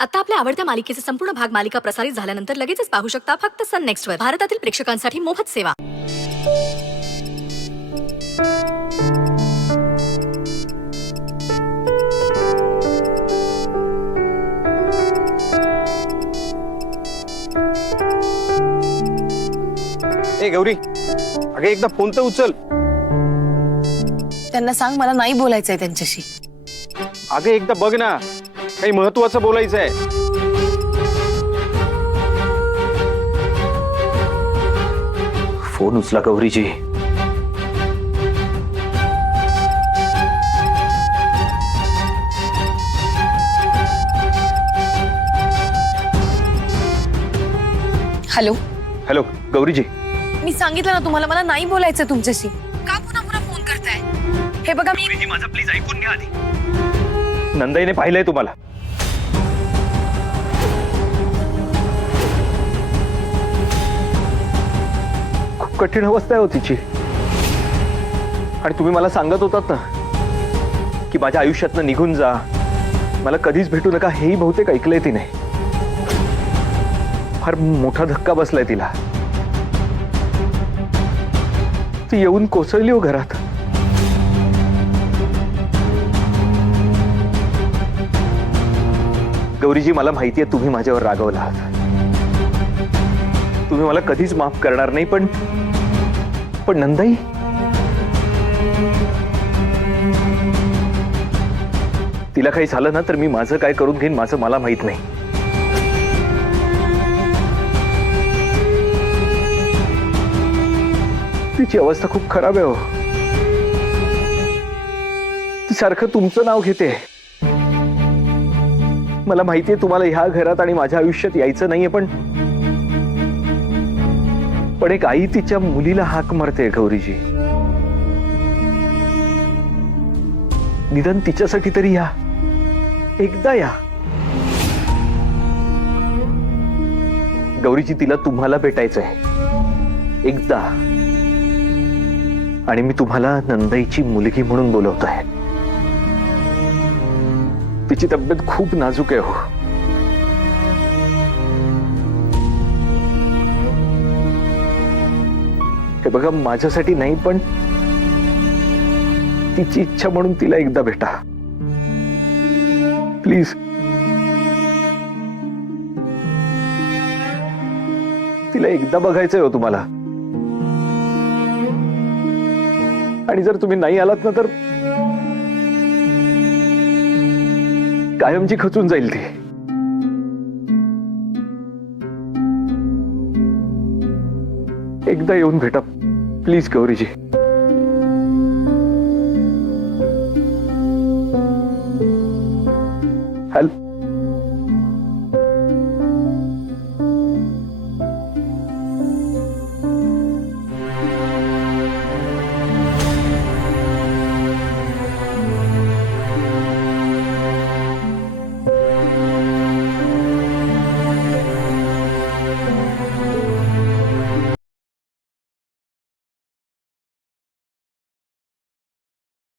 आता आपल्या आवडत्या मालिकेचे संपूर्ण भाग मालिका प्रसारित झाल्यानंतर लगेचच पाहू शकता फक्त सन नेक्स्ट वर. भारतातील प्रेक्षकांसाठी मोफत सेवा. ए गौरी, अगं एकदा फोन तर उचल. त्यांना सांग मला नाही बोलायचंय त्यांच्याशी. अगं एकदा बघ ना, काही महत्वाचं बोलायचं आहे. फोन उचला गौरीजी. Hello, hello Gauriji. मी सांगितलं ना तुम्हाला मला नाही बोलायचंय तुमच्याशी. का पुन्हा पुन्हा फोन करताय? हे बघा मी माझं प्लीज ऐकून घ्या आधी. नंदाईने पाहिलंय तुम्हाला. खूप कठीण अवस्था आहे हो तिची. आणि तुम्ही मला सांगत होतात ना की माझ्या आयुष्यातनं निघून जा, मला कधीच भेटू नका, हेही बहुतेक ऐकलंय तिने. फार मोठा धक्का बसलाय तिला. ती येऊन कोसळली हो घरात. गौरीजी, मला माहितीये तुम्ही माझ्यावर रागावला आहात. तुम्ही मला कधीच माफ करणार नाही, पण नंदाई, तिला काही झालं ना तर मी माझं काय करून घेईन माझं मला माहित नाही. तिची अवस्था खूप खराब आहे हो. ती सारखं तुमचं नाव घेते. मला माहितीये तुम्हाला ह्या घरात आणि माझ्या आयुष्यात यायचं नाहीये, पण एक आई तिच्या मुलीला हाक मारते गौरीजी. निदान तिच्यासाठी तरी या, एकदा या. गौरीजी, तिला तुम्हाला भेटायचंय एकदा. आणि मी तुम्हाला नंदाईची मुलगी म्हणून बोलवतोय. तिची तब्येत खूप नाजूक आहे हो. हे बघा, माझ्यासाठी नाही पण तिची इच्छा म्हणून तिला एकदा भेटा प्लीज. तिला एकदा बघायचंय हो तुम्हाला. आणि जर तुम्ही नाही आलात ना तर कायमची खचून जाईल ती. एकदा येऊन भेटा प्लीज गौरीजी.